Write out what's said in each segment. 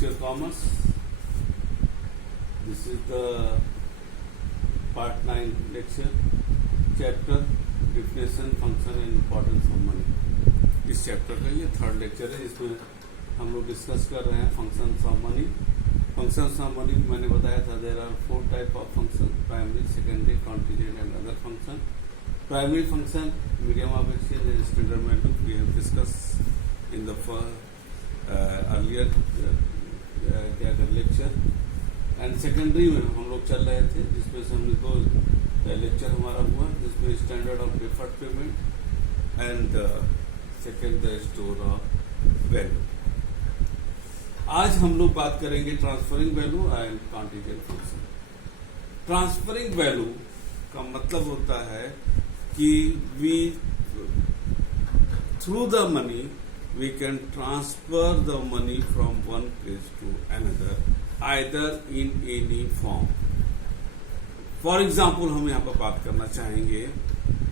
first year commerce. This is the part 9 lecture, chapter definition, function and importance of money. इस chapter का ये third lecture है। इसमें हम लोग डिस्कस कर रहे हैं functions of money. Functions of money मैंने बताया था there are 4 type of function, primary, secondary, contingent and other function. Primary function, medium of exchange and standard method, we have discuss in the earlier lecture. And secondary में हम लोग चल रहे थे, जिसमें से हमने 2 लेक्चर हमारा हुआ, जिसमें standard of deferred payment and second the store of value. आज हम लोग बात करेंगे transferring value and contingent function. Transferring value का मतलब होता है कि we through the money we can transfer the money from one place to another either in any form. For example, हम यहाँ पर बात करना चाहेंगे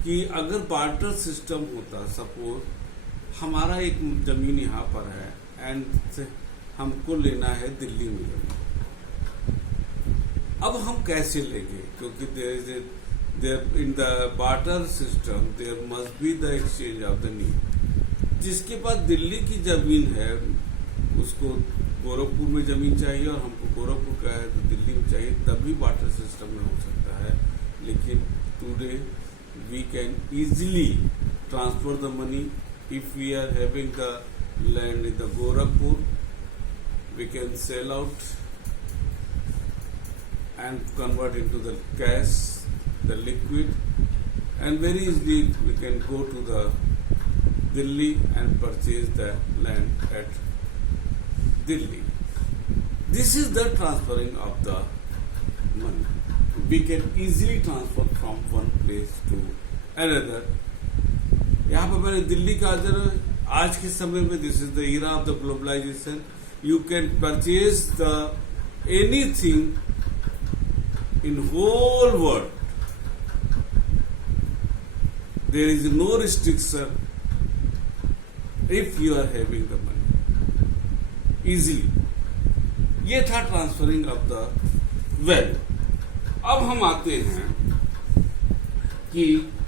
कि अगर बार्टर सिस्टम होता, सपोज हमारा एक जमीन यहाँ पर है एंड हमको लेना है दिल्ली में जमीन। अब हम कैसे लेंगे, क्योंकि there in the barter system there must be the exchange of the need. जिसके पास दिल्ली की जमीन है उसको गोरखपुर में जमीन चाहिए और हमको गोरखपुर का है तो दिल्ली में चाहिए, तभी बार्टर सिस्टम में हो सकता है। लेकिन today we can easily transfer the money if we are having the land in the Gorakhpur, we can sell out and convert into the cash, the liquid, and very easily we can go to the Delhi and purchase the land at Delhi. This is the transferring of the money. We can easily transfer from one place to another. यहाँ पर मैंने दिल्ली का आज के समय में this is the era of the globalization. You can purchase the anything in whole world. There is no restriction. If you are having the money easily. ये था ट्रांसफरिंग ऑफ द वेल्थ। अब हम आते हैं कि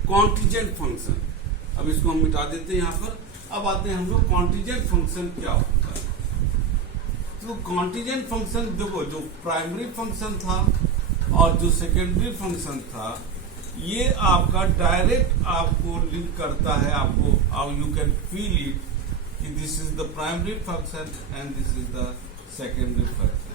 कॉन्टीजेंट फंक्शन। अब इसको हम मिटा देते हैं यहाँ पर। अब आते हैं हम लोग कॉन्टीजेंट फंक्शन क्या होता है। तो कॉन्टीजेंट फंक्शन देखो, जो प्राइमरी फंक्शन था और जो सेकेंडरी फंक्शन था, ये आपका डायरेक्ट आपको लिंक करता है, आपको यू कैन फील इट कि this is the primary function and this is the secondary function.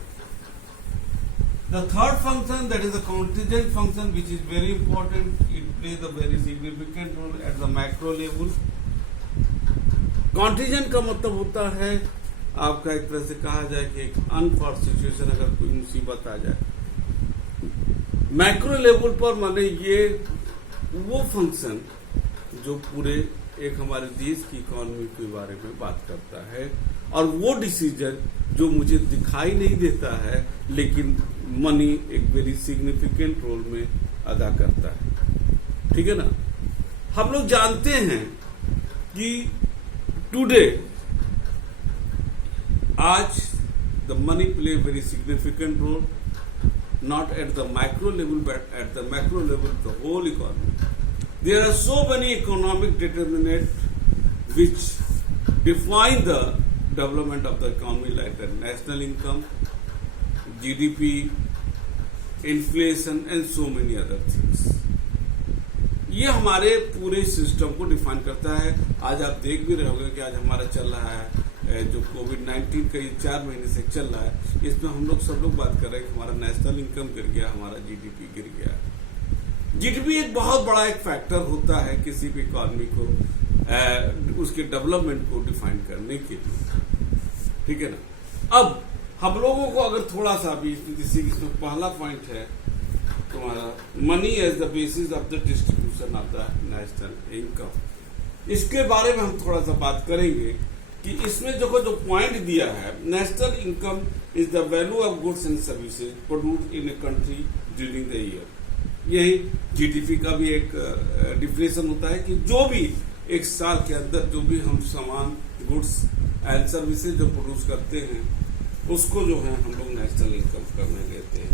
The third function, that is the contingent function, which is very important, it plays a very significant role at the macro level. Contingent का मतलब होता है आपका, एक तरह से कहा जाए कि एक अनफॉर्स सिचुएशन, अगर कोई मुसीबत आ जाए। मैक्रो लेवल पर माने ये वो फंक्शन जो पूरे एक हमारे देश की इकोनॉमी के बारे में बात करता है, और वो डिसीजन जो मुझे दिखाई नहीं देता है लेकिन मनी एक वेरी सिग्निफिकेंट रोल में अदा करता है। ठीक है ना। हम लोग जानते हैं कि टुडे आज the money play very significant role, not at the micro level but at the macro level, the whole economy. There are so many economic determinants which define the development of the economy, like the national income, GDP, inflation and so many other things. ये हमारे पूरे system को define करता है। आज आप देख भी रहे होंगे कि आज हमारा चल रहा है जो कोविड-19 का ये 4 महीने से चल रहा है, इसमें हम लोग सब लोग बात कर रहे हैं कि हमारा नेशनल इनकम गिर गया, हमारा जीडीपी गिर गया। जीडीपी एक बहुत बड़ा एक फैक्टर होता है किसी भी इकोनॉमी को उसके डेवलपमेंट को डिफाइन करने के लिए। ठीक है ना। अब हम लोगों को अगर थोड़ा सा भी, जैसे इसमें पहला पॉइंट है तुम्हारा money as the basis of the distribution of the national income, इसके बारे में हम थोड़ा सा बात करेंगे कि इसमें जो पॉइंट दिया है, national income is the value of goods and services produced in a country during the year. यही जीडीपी का भी एक डिफिनेशन होता है कि जो भी एक साल के अंदर जो भी हम सामान, गुड्स एंड सर्विसेज जो प्रोड्यूस करते हैं उसको जो है हम लोग नेशनल इनकम करने लेते हैं।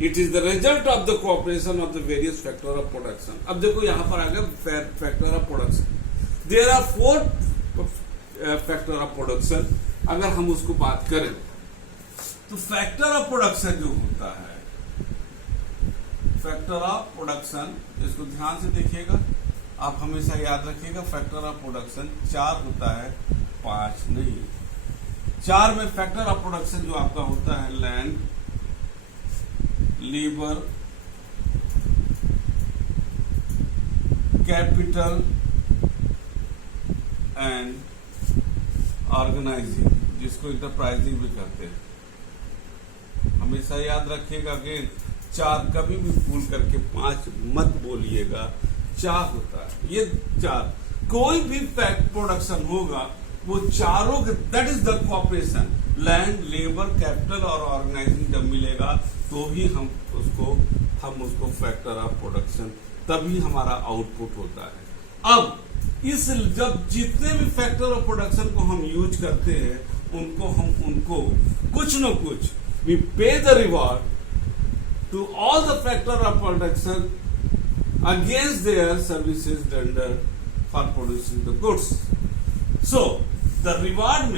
It is the result of the cooperation of the various factor of production. अब देखो यहां पर आ गया factor of production. There are 4 factor of production. अगर हम उसको बात करें तो फैक्टर ऑफ प्रोडक्शन जो होता है, फैक्टर ऑफ प्रोडक्शन, इसको ध्यान से देखिएगा, आप हमेशा याद रखिएगा, फैक्टर ऑफ प्रोडक्शन 4 होता है, 5 नहीं। 4 में फैक्टर ऑफ प्रोडक्शन जो आपका होता है land, labour, capital and organising, जिसको इंटरप्राइजिंग भी कहते हैं। हमेशा याद रखिएगा कि 4 कभी भी भूल करके 5 मत बोलिएगा, 4 होता है। ये 4 कोई भी फैक्ट प्रोडक्शन होगा वो चारों के, that is the cooperation, land, labour, capital और ऑर्गेनाइजिंग जब मिलेगा तो ही हम उसको फैक्टर ऑफ प्रोडक्शन, तभी हमारा आउटपुट होता है। अब इस जब जितने भी फैक्टर ऑफ प्रोडक्शन को हम यूज करते हैं उनको कुछ न कुछ we pay the reward to all the factor of production against their services rendered for producing the goods. So the reward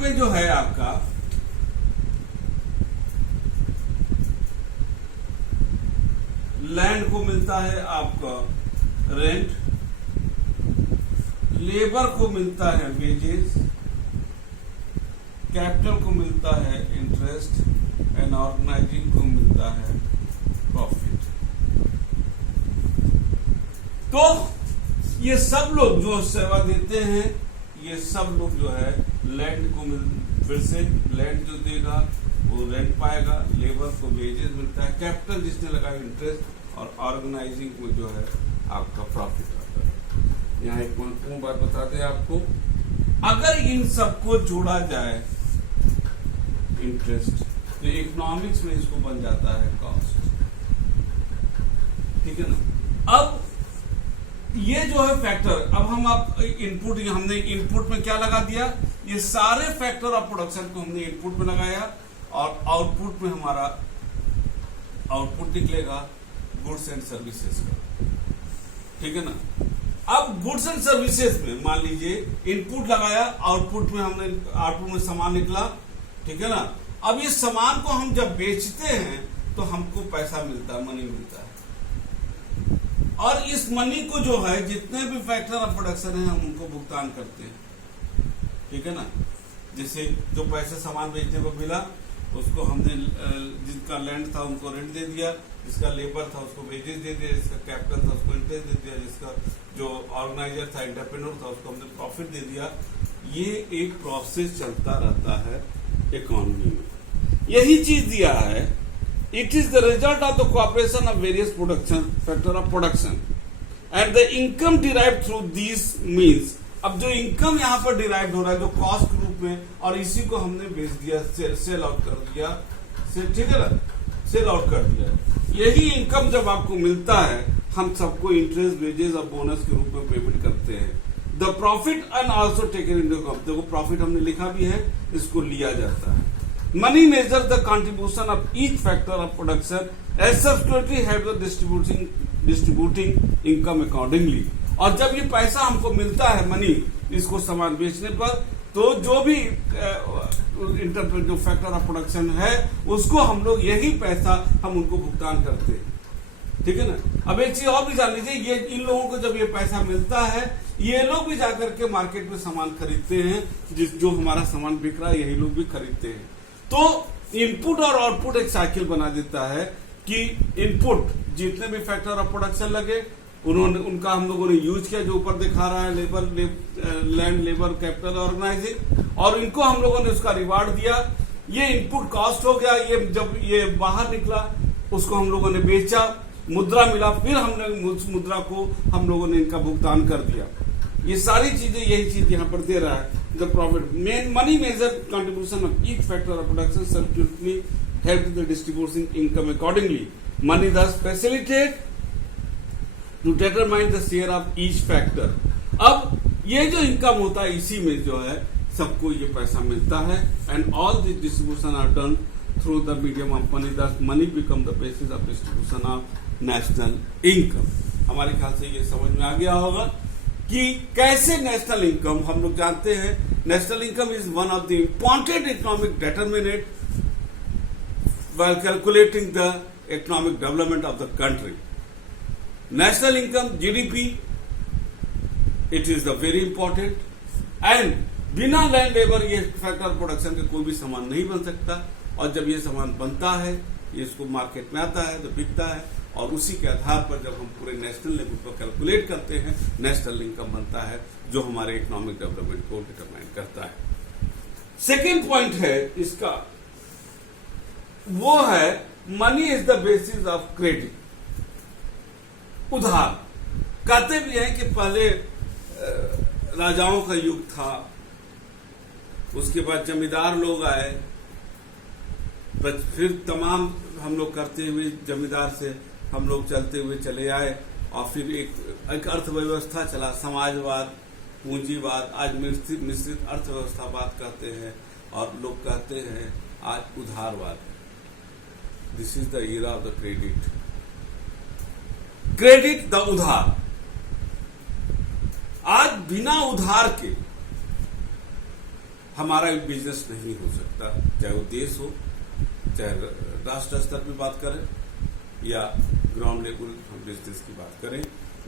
में जो है आपका लैंड को मिलता है आपका रेंट, लेबर को मिलता है वेजेस, कैपिटल को मिलता है इंटरेस्ट एंड ऑर्गेनाइजिंग को मिलता है प्रॉफिट। तो ये सब लोग जो सेवा देते हैं, ये सब लोग जो है लैंड को फिर से लैंड जो देगा वो रेंट पाएगा, लेबर को वेजेस मिलता है, कैपिटल जिसने लगाया इंटरेस्ट, और ऑर्गेनाइजिंग को जो है आपका प्रॉफिट आता है। यहाँ एक महत्वपूर्ण बात बताते हैं आपको, अगर इन सबको जोड़ा जाए इंटरेस्ट, तो इकोनॉमिक्स में इसको बन जाता है कॉस्ट। ठीक है ना। अब ये जो है फैक्टर, अब हम हमने इनपुट में क्या लगा दिया, ये सारे फैक्टर ऑफ प्रोडक्शन को हमने इनपुट में लगाया और आउटपुट में हमारा आउटपुट निकलेगा गुड्स एंड सर्विसेज का। ठीक है ना। अब गुड्स एंड सर्विसेज में मान लीजिए इनपुट लगाया, आउटपुट में सामान निकला। ठीक है ना। अब इस सामान को हम जब बेचते हैं तो हमको पैसा मिलता है, मनी मिलता है, और इस मनी को जो है जितने भी फैक्टर ऑफ प्रोडक्शन है हम उनको भुगतान करते हैं। ठीक है ना। जैसे जो पैसे सामान बेचने को मिला उसको हमने, जिसका लैंड था उनको रेंट दे दिया, जिसका लेबर था उसको वेजेस दे दिया, जिसका कैपिटल था उसको इंटरेस्ट दे दिया, जिसका जो ऑर्गेनाइजर था, एंटरप्रेन्योर था, उसको हमने प्रॉफिट दे दिया। ये एक प्रोसेस चलता रहता है इकोनॉमी में। यही चीज दिया है, it is the result of the cooperation of various production factor of production and the income derive through this means. अब जो इनकम यहाँ पर डिराइव हो रहा है जो कॉस्ट के रूप में, और इसी को हमने बेच दिया, सेल आउट कर दिया, ठीक है ना, सेल आउट कर दिया। यही इनकम जब आपको मिलता है हम सबको इंटरेस्ट, वेजेस और बोनस के रूप में पेमेंट करते हैं। The profit and also taken into account, देखो प्रॉफिट हमने लिखा भी है, इसको लिया जाता है। Money measures the contribution of each factor of production as subsequently have the distributing income accordingly। और जब ये पैसा हमको मिलता है मनी, इसको सामान बेचने पर, तो जो भी जो फैक्टर ऑफ प्रोडक्शन है उसको हम लोग यही पैसा हम उनको भुगतान करते हैं। ठीक है ना। अब एक चीज और भी जान लीजिए, ये इन लोगों को जब ये पैसा मिलता है, ये लोग भी जाकर के मार्केट में सामान खरीदते हैं, जो हमारा सामान बिक रहा है यही लोग भी खरीदते हैं। तो इनपुट और आउटपुट एक साइकिल बना देता है कि इनपुट जितने भी फैक्टर ऑफ प्रोडक्शन लगे उनका हम लोगों ने यूज किया, जो ऊपर दिखा रहा है, लैंड, लेबर, कैपिटल, ऑर्गेनाइजिंग, और इनको हम लोगों ने उसका रिवार्ड दिया। ये इनपुट कॉस्ट हो गया। ये जब ये बाहर निकला उसको हम लोगों ने बेचा, मुद्रा मिला, फिर हमने उस मुद्रा को हम लोगों ने इनका भुगतान कर दिया। ये सारी चीजें, यही चीज यहाँ पर दे रहा है। The profit money measure contribution of each factor of production subsequently help the distributing income accordingly. Money thus facilitate to determine the share of each factor. अब ये जो इनकम होता है इसी में जो है सबको ये पैसा मिलता है। And all this distribution are done through the medium of money, the money become the basis of distribution of national income. हमारे ख्याल से ये समझ में आ गया होगा कि कैसे नेशनल इनकम, हम लोग जानते हैं national income is one of the important economic determinant while calculating the economic development of the country. National income, GDP, it is the very important, and बिना लैंड लेबर ये फैक्टर प्रोडक्शन के कोई भी सामान नहीं बन सकता, और जब ये सामान बनता है ये इसको मार्केट में आता है तो बिकता है, और उसी के आधार पर जब हम पूरे नेशनल लेवल पर कैलकुलेट करते हैं नेशनल इनकम बनता है जो हमारे इकोनॉमिक डेवलपमेंट को डिटरमाइन करता है। सेकेंड पॉइंट है इसका, वो है money is the basis of credit, उधार। कहते भी हैं कि पहले राजाओं का युग था, उसके बाद जमींदार लोग आए, फिर तमाम हम लोग करते हुए जमींदार से हम लोग चलते हुए चले आए, और फिर एक अर्थव्यवस्था चला, समाजवाद, पूंजीवाद, आज मिश्रित अर्थव्यवस्था बात करते हैं, और लोग कहते हैं आज उधारवाद। This is the era of the credit. Credit the उधार। आज बिना उधार के हमारा बिजनेस नहीं हो सकता, चाहे वो देश हो, चाहे राष्ट्र स्तर पे बात करें या ग्राउंड लेवल हम बिजनेस की बात करें।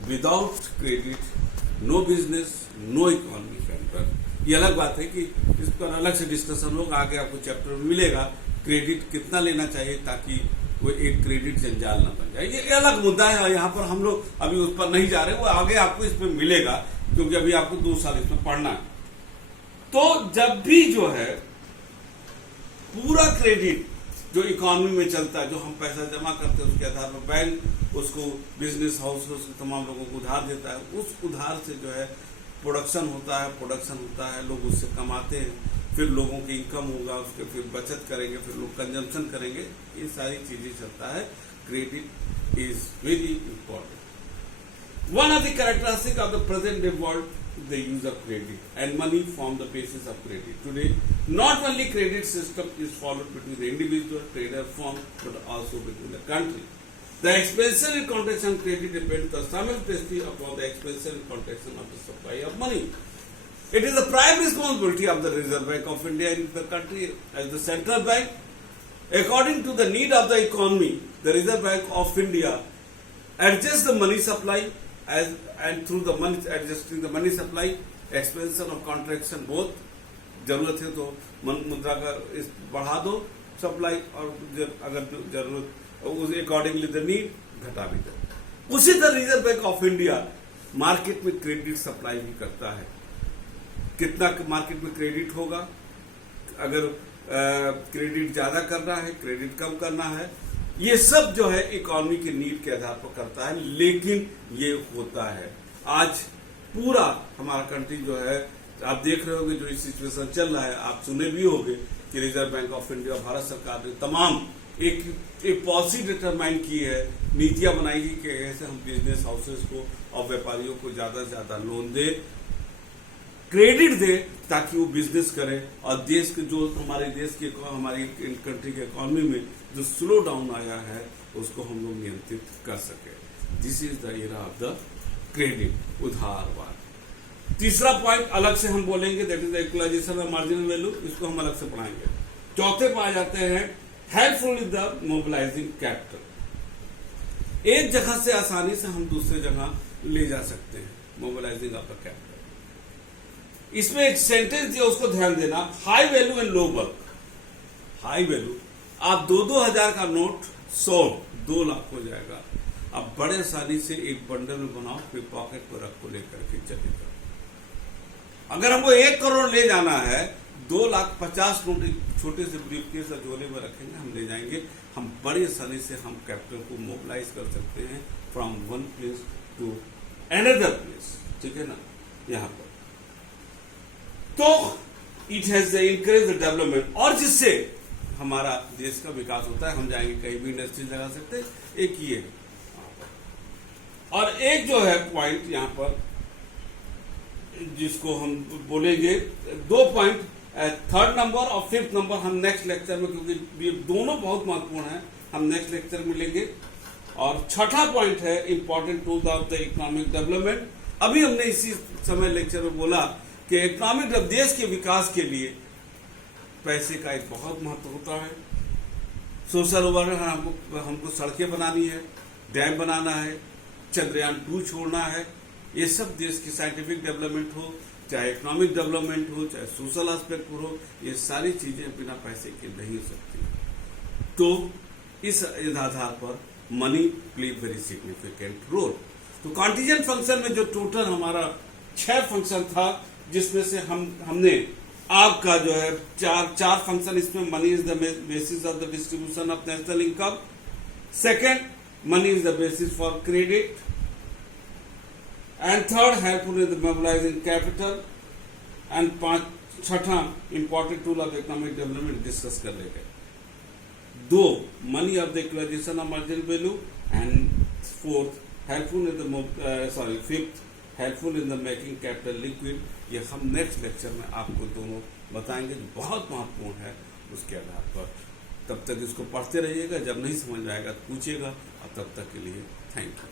Without credit no business, no economy can. ये अलग बात है कि इस पर अलग से डिस्कशन होगा, आगे आपको चैप्टर में मिलेगा क्रेडिट कितना लेना चाहिए ताकि वो एक क्रेडिट जंजाल ना बन जाए। ये अलग मुद्दा है, यहाँ पर हम लोग अभी उस पर नहीं जा रहे, वो आगे आपको इसमें मिलेगा, क्योंकि अभी आपको 2 साल इसमें पढ़ना है। तो जब भी जो है पूरा क्रेडिट जो इकोनॉमी में चलता है, जो हम पैसा जमा करते हैं उसके आधार पर बैंक उसको बिजनेस हाउस तमाम लोगों को उधार देता है, उस उधार से जो है प्रोडक्शन होता है, लोग उससे कमाते हैं, फिर लोगों की इनकम होगा, उसके फिर बचत करेंगे, फिर लोग कंजम्पशन करेंगे, ये सारी चीजें चलता है। Credit is very important. One of the characteristic of the present day world the use of credit and money form the basis of credit. Today not only credit system is followed between the individual trader firm but also between the country. The expansion in contraction credit depends simultaneously upon the expansion and contraction of the supply of money. It is the prime responsibility of the Reserve Bank of India in the country as the central bank. According to the need of the economy, the Reserve Bank of India adjusts the money supply and through the money adjusting the money supply, expansion of contraction both. जरूरत है तो मुद्रा का बढ़ा दो supply, और अगर जरूरत उस अकॉर्डिंगली द नीड घटा भी दो। उसी तरह reserve bank of India market में क्रेडिट सप्लाई भी करता है। कितना मार्केट में क्रेडिट होगा, अगर क्रेडिट ज्यादा करना है, क्रेडिट कम करना है, ये सब जो है इकोनॉमी के नीड के आधार पर करता है, लेकिन ये होता है। आज पूरा हमारा कंट्री जो है, आप देख रहे होंगे जो इस सिचुएशन चल रहा है, आप सुने भी होंगे कि reserve bank of India, Bharat सरकार ने तमाम एक पॉलिसी डिटरमाइन की है, नीतियां बनाई गई कि कैसे हम बिजनेस हाउसेस को और व्यापारियों को ज्यादा से ज्यादा लोन दे, क्रेडिट दे, ताकि वो बिजनेस करें, और देश के जो हमारी कंट्री के इकोनॉमी में जो स्लो डाउन आया है उसको हम लोग नियंत्रित कर सके। This is the era of the credit, उधारवाद। तीसरा पॉइंट अलग से हम बोलेंगे, that is the equalisation of marginal value, इसको हम अलग से पढ़ाएंगे। चौथे पे आ जाते हैं helpful in the mobilising capital. एक जगह से आसानी से हम दूसरे जगह ले जा सकते हैं, मोबिलाइजिंग ऑफ द कैपिटल। इसमें एक सेंटेंस दिया, उसको ध्यान देना, high value and low bulk. High value, आप 2-2 हजार का नोट 100 2 लाख हो जाएगा, आप बड़े आसानी से एक बंडल में बनाओ, फिर पॉकेट पर रख को लेकर के चले जाओ। अगर हमको 1 करोड़ ले जाना है, 2,50,000 नोट छोटे से ब्रीफकेस झोले में रखेंगे, हम ले जाएंगे, हम बड़ी आसानी से हम कैपिटल को मोबिलाइज कर सकते हैं from one place to another place, ठीक है ना। यहां पर तो it has encourage the development, और जिससे हमारा देश का विकास होता है। हम जाएंगे कहीं भी इंडस्ट्री लगा सकते हैं, एक ये है। और एक जो है पॉइंट यहां पर, जिसको हम बोलेंगे 2 पॉइंट, 3rd नंबर और 5th नंबर हम नेक्स्ट लेक्चर में, क्योंकि ये दोनों बहुत महत्वपूर्ण हैं, हम नेक्स्ट लेक्चर में लेंगे। और छठा पॉइंट है important tool of the economic development. अभी हमने इसी समय लेक्चर में बोला कि इकोनॉमिक देश के विकास के लिए पैसे का एक बहुत महत्व होता है। सोशल ओवर हमको सड़कें बनानी है, डैम बनाना है, चंद्रयान 2 छोड़ना है, ये सब देश की साइंटिफिक डेवलपमेंट हो, चाहे इकोनॉमिक डेवलपमेंट हो, चाहे सोशल एस्पेक्ट हो, ये सारी चीजें बिना पैसे के नहीं हो सकती। तो इस आधार पर money play very significant role. तो कॉन्टीजेंट फंक्शन में जो टोटल हमारा 6 फंक्शन था, जिसमें से हमने आपका जो है चार फंक्शन, इसमें money is the basis of the distribution of national income, second money is the basis for credit, and third helpful in the mobilising capital, and छठा important tool of economic development discuss कर ले गए। 2 money of the equalisation of marginal value, and 4th helpful in the 5th helpful in the making capital liquid. ये हम next lecture में आपको दोनों बताएंगे, जो बहुत महत्वपूर्ण है उसके आधार पर। तब तक इसको पढ़ते रहिएगा, जब नहीं समझ आएगा तो पूछिएगा, और तब तक के लिए थैंक यू।